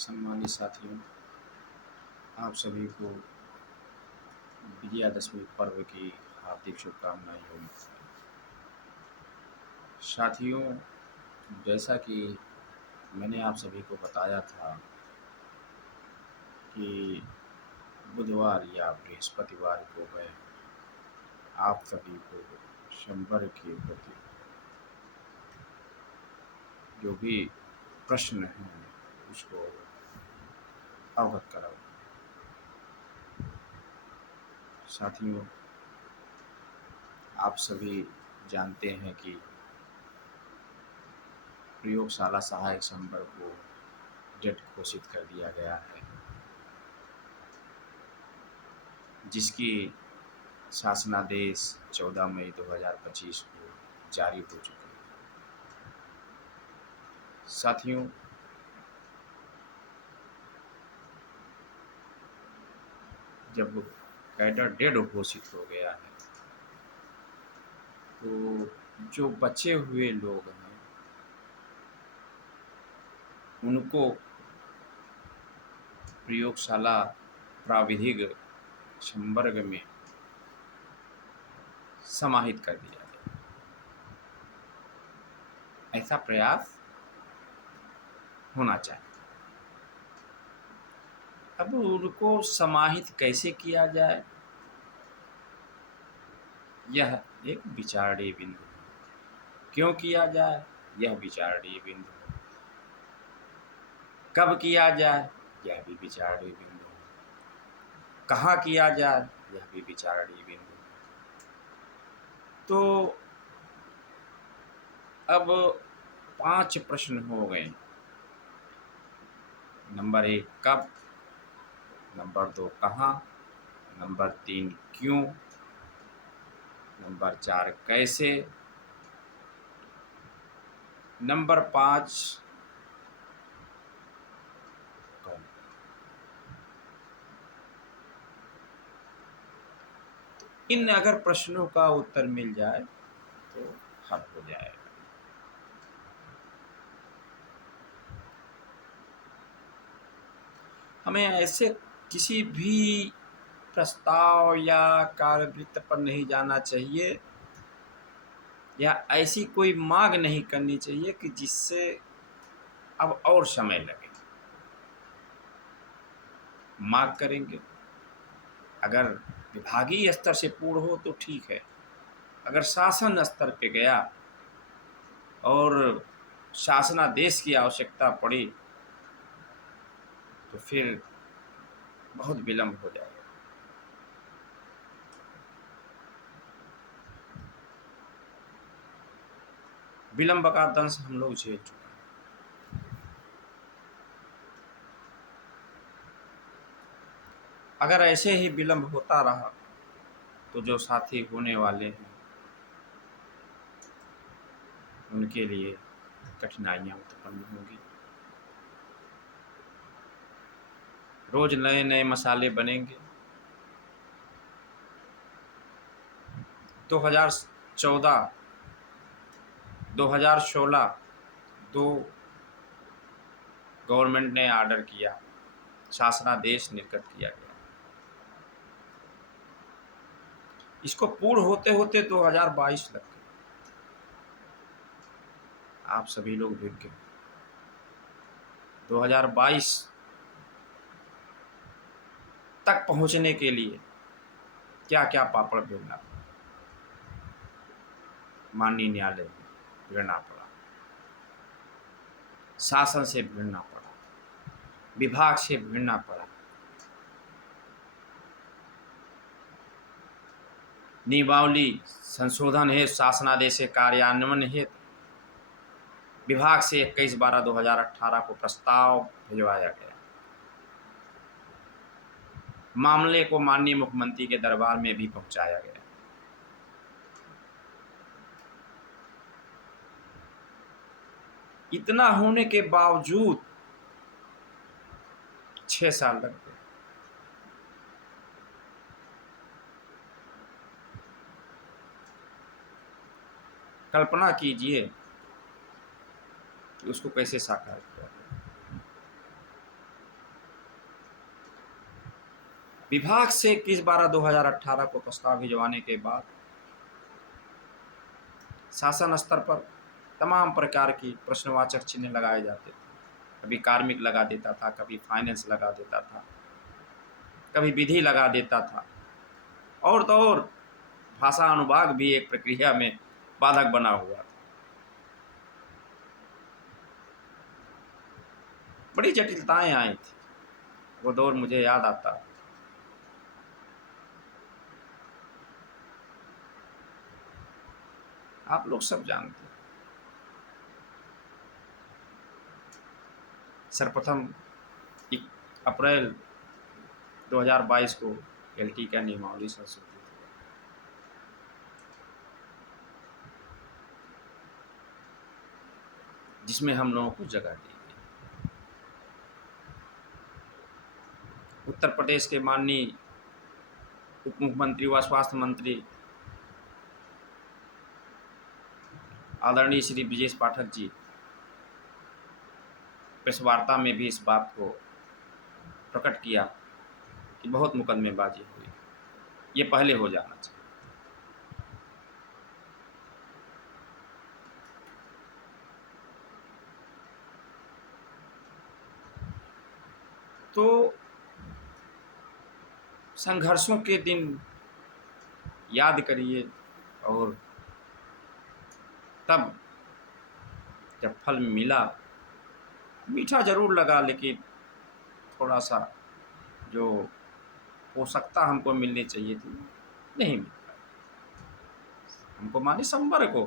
सम्मानित साथियों, आप सभी को विजयादशमी पर्व की हार्दिक शुभकामनाएं हों। साथियों, जैसा कि मैंने आप सभी को बताया था कि बुधवार या बृहस्पतिवार को मैं आप सभी को संपर्क के प्रति जो भी प्रश्न हैं उसको अवगत कराऊँ। साथियों, आप सभी जानते हैं कि प्रयोगशाला सहायक संवर्ग को डेट घोषित कर दिया गया है, जिसकी शासनादेश 14 मई 2025 को जारी हो चुकी है। साथियों, जब कैडर डेड घोषित हो गया है तो जो बचे हुए लोग हैं उनको प्रयोगशाला प्राविधिक संवर्ग में समाहित कर दिया गया। ऐसा प्रयास होना चाहिए। अब उनको समाहित कैसे किया जाए, यह एक विचारणीय बिंदु है। क्यों किया जाए, यह विचारणीय बिंदु है। कब किया जाए, यह भी विचारणीय बिंदु है। कहाँ किया जाए, यह भी विचारणीय बिंदु है। तो अब 5 प्रश्न हो गए। नंबर 1 कब, नंबर 2 कहाँ, नंबर 3 क्यों, नंबर 4 कैसे, नंबर 5 कौन। इन अगर प्रश्नों का उत्तर मिल जाए तो हल हो जाएगा। हमें ऐसे किसी भी प्रस्ताव या कार्यवृत्त पर नहीं जाना चाहिए या ऐसी कोई मांग नहीं करनी चाहिए कि जिससे अब और समय लगे। मांग करेंगे, अगर विभागीय स्तर से पूर्ण हो तो ठीक है। अगर शासन स्तर पे गया और शासनादेश की आवश्यकता पड़ी तो फिर बहुत विलम्ब हो जाएगा। विलम्ब का दंश हम लोग झेल चुके हैं। अगर ऐसे ही विलम्ब होता रहा तो जो साथी होने वाले हैं उनके लिए कठिनाइयाँ उत्पन्न होंगी। रोज नए नए मसाले बनेंगे। 2014, 2016 दो गवर्नमेंट ने आर्डर किया, शासनादेश निर्गत किया गया। इसको पूर्ण होते होते 2022 लग गए। आप सभी लोग देख के 2022 तक पहुंचने के लिए क्या क्या पापड़ बेलना पड़ा, माननीय न्यायालय में भिड़ना पड़ा, शासन से भिड़ना पड़ा, विभाग से भिड़ना पड़ा, नियमावली संशोधन हेतु शासनादेश कार्यान्वयन हेतु विभाग से 21/12/2018 को प्रस्ताव भिजवाया गया। मामले को माननीय मुख्यमंत्री के दरबार में भी पहुंचाया गया। इतना होने के बावजूद 6 साल लग गए। कल्पना कीजिए कि उसको कैसे साकार किया। विभाग से 21/12/2018 को प्रस्ताव भिजवाने के बाद शासन स्तर पर तमाम प्रकार की प्रश्नवाचक चिन्ह लगाए जाते थे। कभी कार्मिक लगा देता था, कभी फाइनेंस लगा देता था, कभी विधि लगा देता था, और तो और भाषा अनुभाग भी एक प्रक्रिया में बाधक बना हुआ था। बड़ी जटिलताएं आई थी, वो दौर मुझे याद आता है। आप लोग सब जानते हैं। सर्वप्रथम 1 अप्रैल 2022 को एलटी का नियमावली संशोधित हुआ, जिसमें हम लोगों को जगह दी गई। उत्तर प्रदेश के माननीय उप मुख्यमंत्री व स्वास्थ्य मंत्री आदरणीय श्री ब्रजेश पाठक जी प्रेस वार्ता में भी इस बात को प्रकट किया कि बहुत मुकदमेबाजी हुई, ये पहले हो जाना चाहिए। तो संघर्षों के दिन याद करिए, और तब जब फल मिला, मीठा जरूर लगा, लेकिन थोड़ा सा जो पोषकता हमको मिलनी चाहिए थी नहीं मिल पाई। हमको माने संवर को,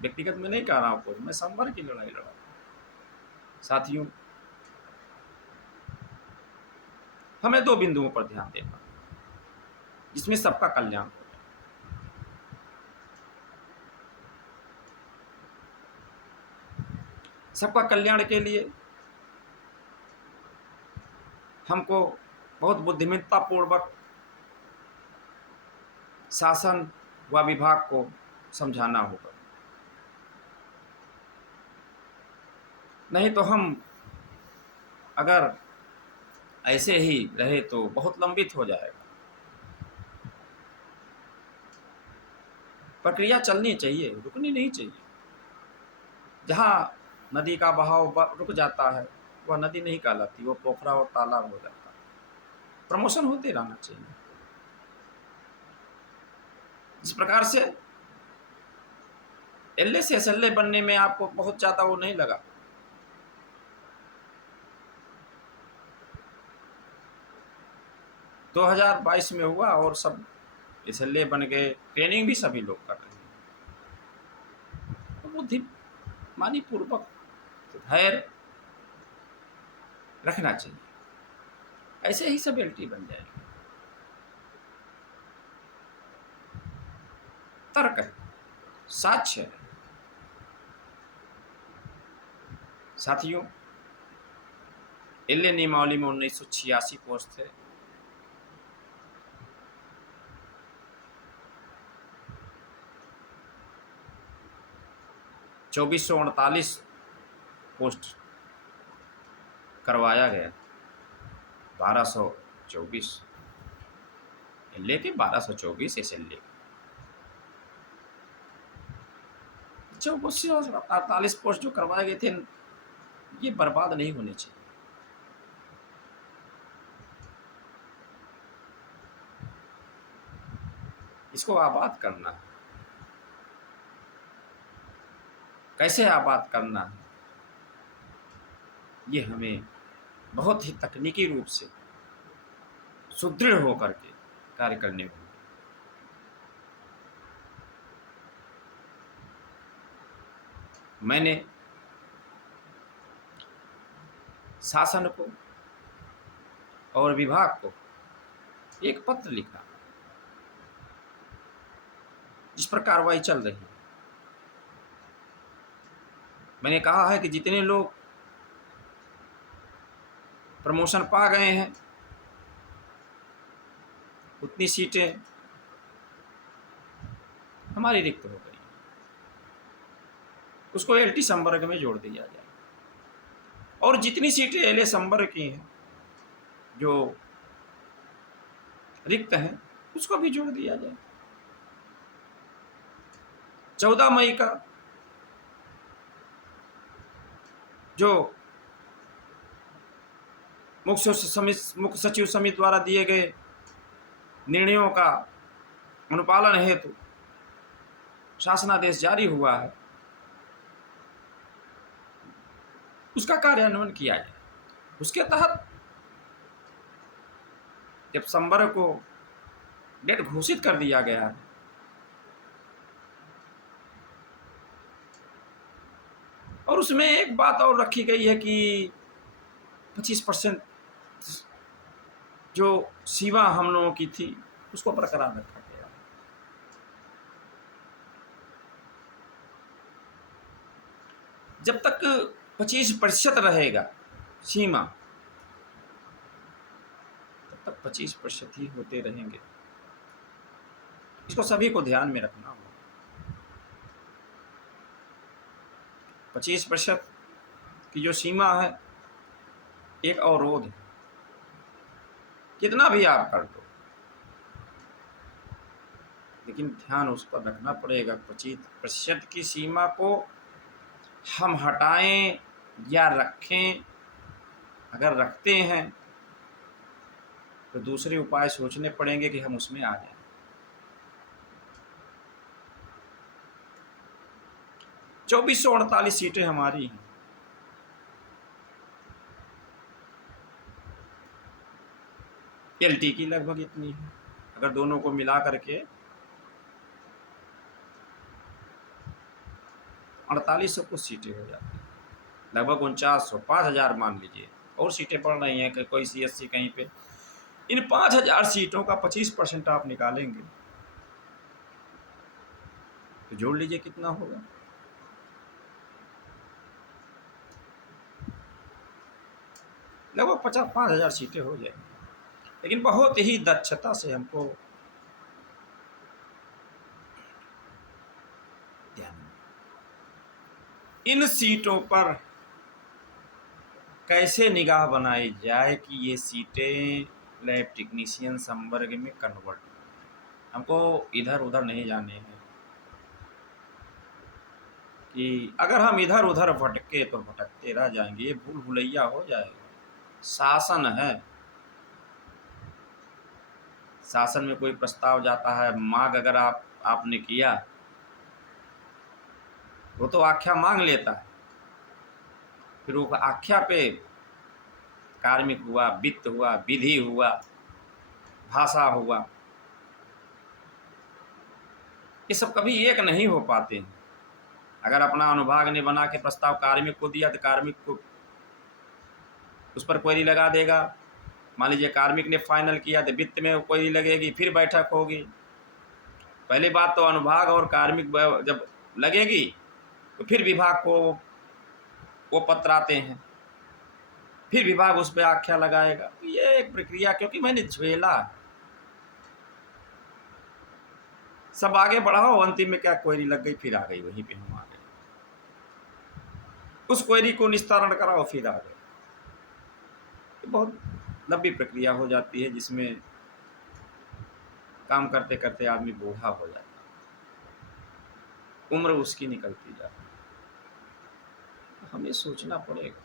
व्यक्तिगत में नहीं कह रहा हूँ, मैं संवर की लड़ाई लड़ा। साथियों, हमें 2 बिंदुओं पर ध्यान देना जिसमें सबका कल्याण हो। सबका कल्याण के लिए हमको बहुत बुद्धिमत्ता पूर्वक शासन व विभाग को समझाना होगा, नहीं तो हम अगर ऐसे ही रहे तो बहुत लंबित हो जाएगा। प्रक्रिया चलनी चाहिए, रुकनी नहीं चाहिए। जहाँ नदी का बहाव रुक जाता है वह नदी नहीं कहलाती, वो पोखरा और तालाब हो जाता है। प्रमोशन होते रहना चाहिए। इस प्रकार से एलए से एसएलए बनने में आपको बहुत ज़्यादा वो नहीं लगा। दो 2022 में हुआ और सब एसएलए बन गए। ट्रेनिंग भी सभी लोग कर रहे हैं। तो बुद्धिमानी पूर्वक धैर्य रखना चाहिए, ऐसे ही सब एलटी बन जाएगी। तर्क है, साक्ष्य है। साथियों, एलए नियमावली में 1986 पोस्ट थे। चौबीस 48 पोस्ट करवाया गया। 1224 एलए के, 1224 एसएलए। 48 पोस्ट जो करवाए गए थे, ये बर्बाद नहीं होने चाहिए। इसको आबाद करना है। कैसे आबाद करना है, ये हमें बहुत ही तकनीकी रूप से सुदृढ़ होकर के कार्य करने होंगे। मैंने शासन को और विभाग को एक पत्र लिखा जिस पर कार्रवाई चल रही है। मैंने कहा है कि जितने लोग प्रमोशन पा गए हैं उतनी सीटें हमारी रिक्त हो गई, उसको एलटी संवर्ग में जोड़ दिया जाए। और जितनी सीटें एलए संवर्ग की हैं, जो रिक्त हैं उसको भी जोड़ दिया जाए। 14 मई का जो मुख्य सचिव समिति द्वारा दिए गए निर्णयों का अनुपालन हेतु शासनादेश जारी हुआ है, उसका कार्यान्वयन किया जाए। उसके तहत जब संवर्ग को डेट घोषित कर दिया गया है, और उसमें एक बात और रखी गई है कि 25% जो सीमा हम लोगों की थी उसको बरकरार रखा गया। जब तक 25% रहेगा सीमा, तब तक 25% ही होते रहेंगे। इसको सभी को ध्यान में रखना होगा। 25% की जो सीमा है एक अवरोध है, कितना भी आप कर दो, लेकिन ध्यान उस पर रखना पड़ेगा। 25% की सीमा को हम हटाएं या रखें, अगर रखते हैं तो दूसरे उपाय सोचने पड़ेंगे कि हम उसमें आ जाएं। 2448 सीटें हमारी हैं। एलटी की लगभग इतनी है, अगर दोनों को मिला करके 4800 कुछ सीटें हो जाती हैं, लगभग 4900, 5000 मान लीजिए, और सीटें पड़ रही हैं कि कोई CSC कहीं पे। इन 5000 सीटों का 25% आप निकालेंगे तो जोड़ लीजिए कितना होगा। लगभग 5000 सीटें हो जाएंगी, लेकिन बहुत ही दक्षता से हमको इन सीटों पर कैसे निगाह बनाई जाए कि ये सीटें लैब टेक्नीशियन संवर्ग में कन्वर्ट हो। हमको इधर उधर नहीं जाने हैं कि अगर हम इधर उधर भटके तो भटकते रह जाएंगे, ये भूल भुलैया हो जाएगा। शासन है, शासन में कोई प्रस्ताव जाता है, मांग अगर आपने किया, वो तो आख्या मांग लेता है, फिर वो आख्या पे कार्मिक हुआ, वित्त हुआ, विधि हुआ, भाषा हुआ, ये सब कभी एक नहीं हो पाते हैं। अगर अपना अनुभाग ने बना के प्रस्ताव कार्मिक को दिया तो कार्मिक को उस पर क्वेरी लगा देगा। मान लीजिए कार्मिक ने फाइनल किया तो वित्त में क्वेरी लगेगी, फिर बैठक होगी। पहली बात तो अनुभाग और कार्मिक जब लगेगी तो फिर विभाग को वो पत्र आते हैं, फिर विभाग उस पर आख्या लगाएगा। ये एक प्रक्रिया, क्योंकि मैंने झेला, सब आगे बढ़ाओ, अंतिम में क्या क्वेरी लग गई, फिर आ गई वहीं पे हम आ गए, उस क्वेरी को निस्तारण कराओ, फिर आ गए। बहुत लंबी प्रक्रिया हो जाती है जिसमें काम करते करते आदमी बूढ़ा हो जाता है, उम्र उसकी निकलती जाती है। हमें सोचना पड़ेगा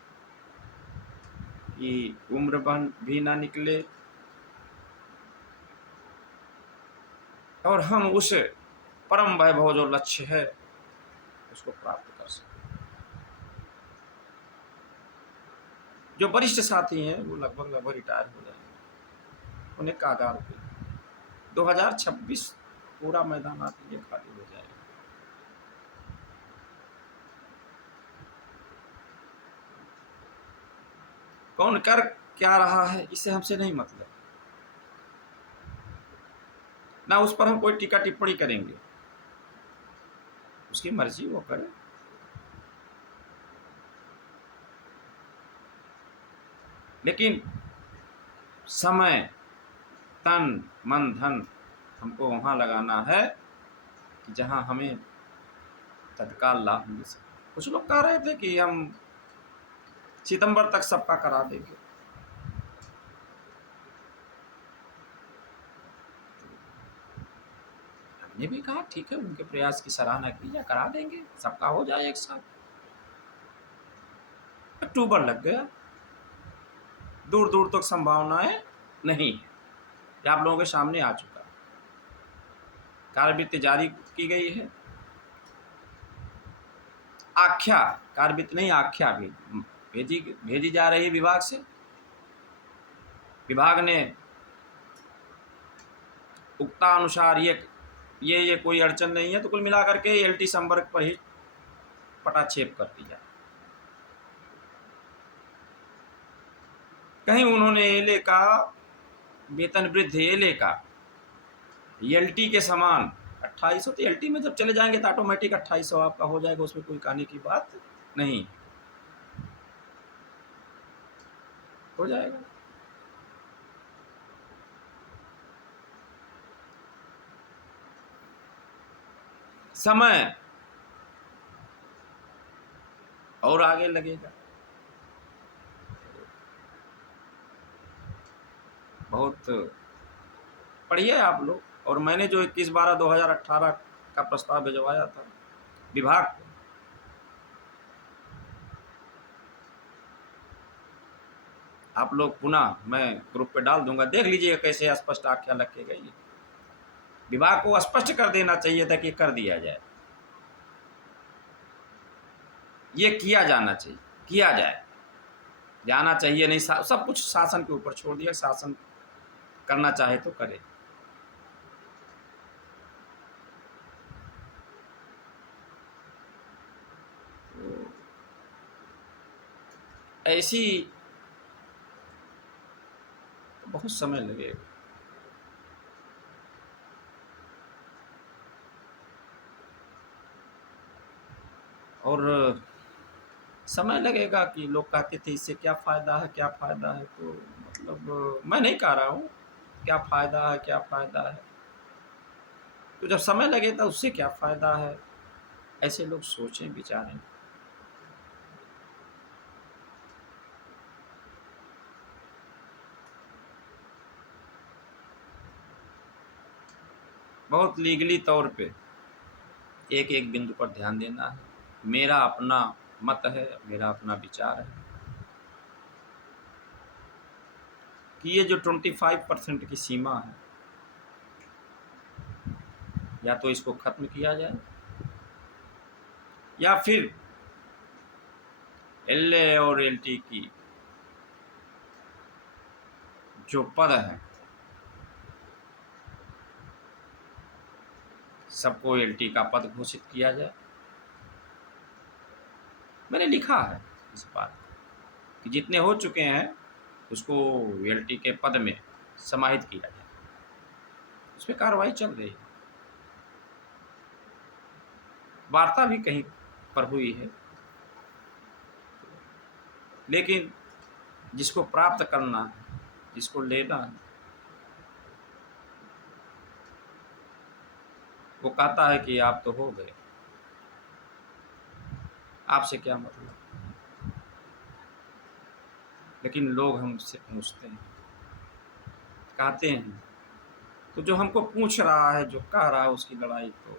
कि उम्र भी ना निकले और हम उस परम वैभव जो लक्ष्य है उसको प्राप्त कर सकें। जो वरिष्ठ साथी हैं वो लगभग रिटायर हो जाएंगे, उन्हें कागार पे 2026 पूरा मैदान आपके लिए खाली हो जाएगा। कौन कर क्या रहा है इससे हमसे नहीं मतलब, ना उस पर हम कोई टीका टिप्पणी करेंगे, उसकी मर्जी वो करे। लेकिन समय, तन, मन, धन हमको वहाँ लगाना है कि जहाँ हमें तत्काल लाभ मिल सके। कुछ लोग कह रहे थे कि हम सितंबर तक सबका करा देंगे, हमने भी कहा ठीक है, उनके प्रयास की सराहना कीजिए, करा देंगे, सबका हो जाए एक साथ। अक्टूबर लग गया, दूर दूर तक संभावनाएं नहीं है। ये आप लोगों के सामने आ चुका है। कार्यवृत्ति जारी की गई है, आख्या, कार्यवृत्ति नहीं आख्या भेजी भेजी जा रही है विभाग से। विभाग ने उक्तानुसार ये कोई अड़चन नहीं है, तो कुल मिलाकर के एलटी संवर्ग पर ही पटाक्षेप कर दिया। कहीं उन्होंने एलए का वेतन वृद्धि, एलए का एलटी के समान 2800, तो एलटी में जब चले जाएंगे तो ऑटोमेटिक 2800 आपका हो जाएगा, उसमें कोई कहने की बात नहीं, हो जाएगा। समय और आगे लगेगा, बहुत पढ़िए आप लोग। और मैंने जो 21/12/2018 का प्रस्ताव भिजवाया था विभाग को, आप लोग पुनः मैं ग्रुप पे डाल दूंगा, देख लीजिए कैसे स्पष्ट आख्या लग के गई। विभाग को स्पष्ट कर देना चाहिए था कि कर दिया जाए, ये किया जाना चाहिए, किया जाए, जाना चाहिए नहीं। सब कुछ शासन के ऊपर छोड़ दिया, शासन करना चाहे तो करे। ऐसी बहुत समय लगेगा, और समय लगेगा कि लोग कहते थे इससे क्या फ़ायदा है, क्या फ़ायदा है, तो मतलब मैं नहीं कह रहा हूँ क्या फ़ायदा है, क्या फ़ायदा है, तो जब समय लगेगा उससे क्या फ़ायदा है, ऐसे लोग सोचें विचारें। बहुत लीगली तौर पे एक एक बिंदु पर ध्यान देना है। मेरा अपना मत है, मेरा अपना विचार है कि ये जो 25% की सीमा है, या तो इसको ख़त्म किया जाए, या फिर एलए और एलटी की जो पद है सबको एलटी का पद घोषित किया जाए। मैंने लिखा है इस बात कि जितने हो चुके हैं उसको एलटी के पद में समाहित किया जाए, उस पर कार्रवाई चल रही है, वार्ता भी कहीं पर हुई है, लेकिन जिसको प्राप्त करना है, जिसको लेना है, वो कहता है कि आप तो हो गए, आपसे क्या मतलब। लेकिन लोग हमसे पूछते हैं, कहते हैं, तो जो हमको पूछ रहा है, जो कह रहा है, उसकी लड़ाई तो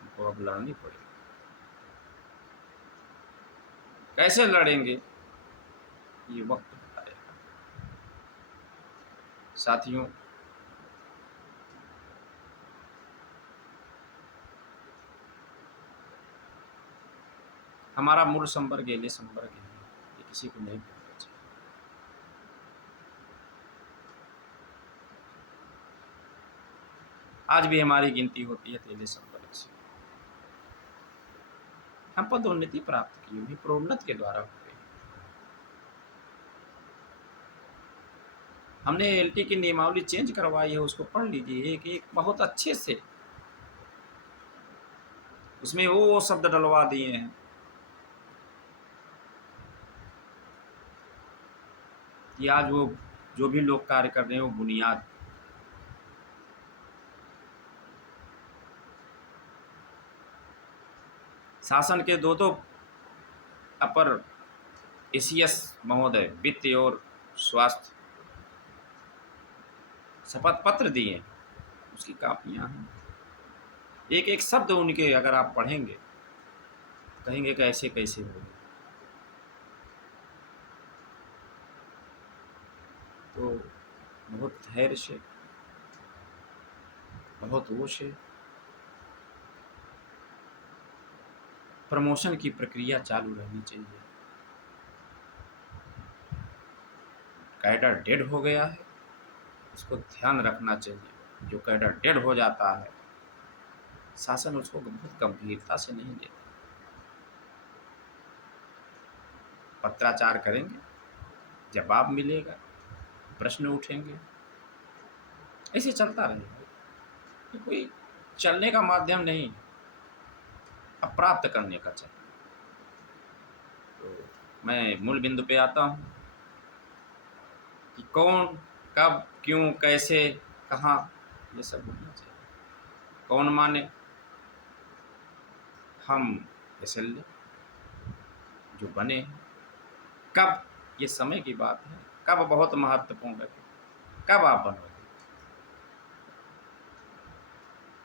हमको अब लड़नी पड़ेगी। कैसे लड़ेंगे ये वक्त बताएगा। साथियों, हमारा मूल संवर्ग एलए संवर्ग है, ये किसी को नहीं भूलना चाहिए। आज भी हमारी गिनती होती है एलए संवर्ग से। हम पदोन्नति प्राप्त की हुई प्रोन्नत के द्वारा हुई। हमने एलटी की नियमावली चेंज करवाई है, उसको पढ़ लीजिए एक एक बहुत अच्छे से, उसमें वो शब्द डलवा दिए हैं कि आज वो जो भी लोग कार्य कर रहे हैं वो बुनियाद, शासन के दो अपर एसीएस महोदय वित्त और स्वास्थ्य शपथ पत्र दिए, उसकी कापियां हैं। एक एक शब्द उनके अगर आप पढ़ेंगे कहेंगे कैसे कैसे हो गए। तो बहुत धैर्य से, बहुत वो से प्रमोशन की प्रक्रिया चालू रहनी चाहिए। कैडर डेड हो गया है, उसको ध्यान रखना चाहिए। जो कैडर डेड हो जाता है, शासन उसको बहुत गंभीरता से नहीं लेता। पत्राचार करेंगे, जवाब मिलेगा, प्रश्न उठेंगे, ऐसे चलता रहेगा। तो कोई चलने का माध्यम नहीं, अब प्राप्त करने का चाहिए। तो मैं मूल बिंदु पे आता हूँ कि कौन, कब, क्यों, कैसे, कहाँ, ये सब होना चाहिए। कौन माने? हम एसएलए जो बने हैं। कब? ये समय की बात है। कब बहुत महत्वपूर्ण है। कब आप बनोगे,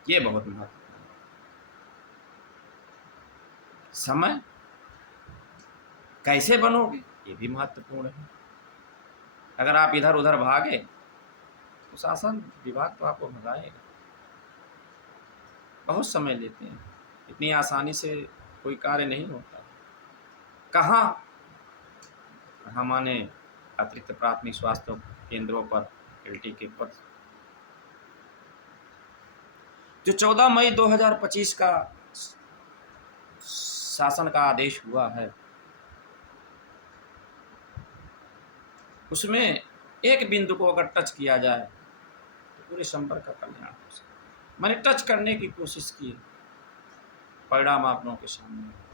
ये बहुत महत्वपूर्ण है। समय कैसे बनोगे, ये भी महत्वपूर्ण है। अगर आप इधर उधर भागे तो शासन विभाग तो आपको भगाएगा। बहुत समय लेते हैं, इतनी आसानी से कोई कार्य नहीं होता। कहाँ? माने अतिरिक्त प्राथमिक स्वास्थ्य केंद्रों पर एलटी के पद। जो 14 मई 2025 का शासन का आदेश हुआ है, उसमें एक बिंदु को अगर टच किया जाए तो पूरे संपर्क का कल्याण हो सकता है। मैंने टच करने की कोशिश की, परिणाम आप लोगों के सामने।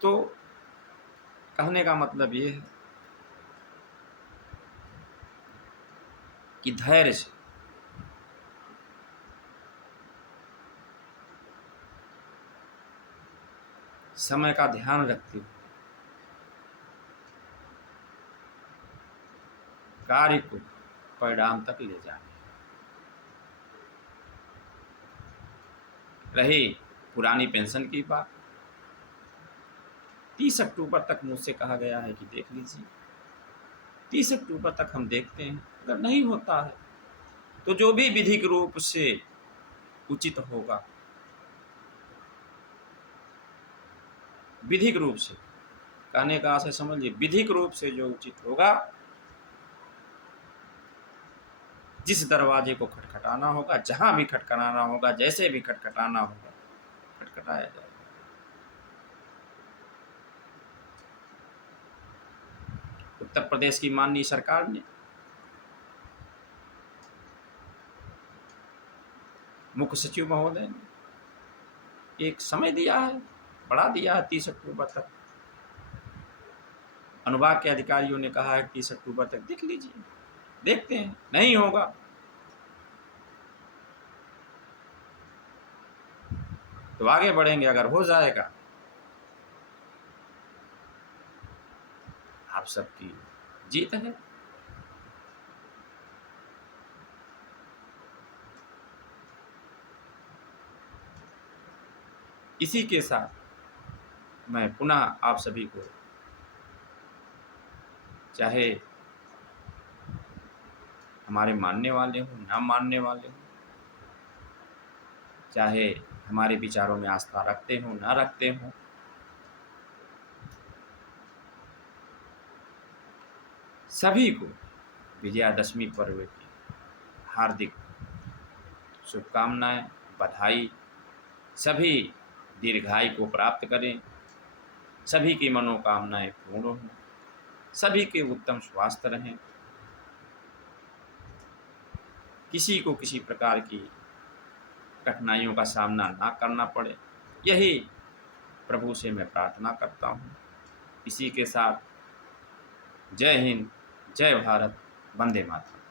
तो कहने का मतलब ये है कि धैर्य से, समय का ध्यान रखते हुए कार्य को परिणाम तक ले जाने। रही पुरानी पेंशन की बात, 30 अक्टूबर तक मुझसे कहा गया है कि देख लीजिए। 30 अक्टूबर तक हम देखते हैं, अगर नहीं होता है तो जो भी विधिक रूप से उचित होगा, विधिक रूप से, कहने का आशय समझिए, विधिक रूप से जो उचित होगा, जिस दरवाजे को खटखटाना होगा, जहां भी खटखटाना होगा, जैसे भी खटखटाना होगा, खटखटाया जाएगा। उत्तर प्रदेश की माननीय सरकार ने मुख्य सचिव महोदय ने एक समय दिया है, बढ़ा दिया है 30 अक्टूबर तक। अनुभाग के अधिकारियों ने कहा है 30 अक्टूबर तक देख लीजिए। देखते हैं, नहीं होगा तो आगे बढ़ेंगे। अगर हो जाएगा, आप सबकी जीत है। इसी के साथ मैं पुनः आप सभी को, चाहे हमारे मानने वाले हों, ना मानने वाले हों, चाहे हमारे विचारों में आस्था रखते हों, ना रखते हों, सभी को विजयादशमी पर्व की हार्दिक शुभकामनाएं, बधाई। सभी दीर्घायु को प्राप्त करें, सभी की मनोकामनाएं पूर्ण हों, सभी के उत्तम स्वास्थ्य रहें, किसी को किसी प्रकार की कठिनाइयों का सामना ना करना पड़े, यही प्रभु से मैं प्रार्थना करता हूँ। इसी के साथ जय हिंद, जय भारत, वंदे मातरम।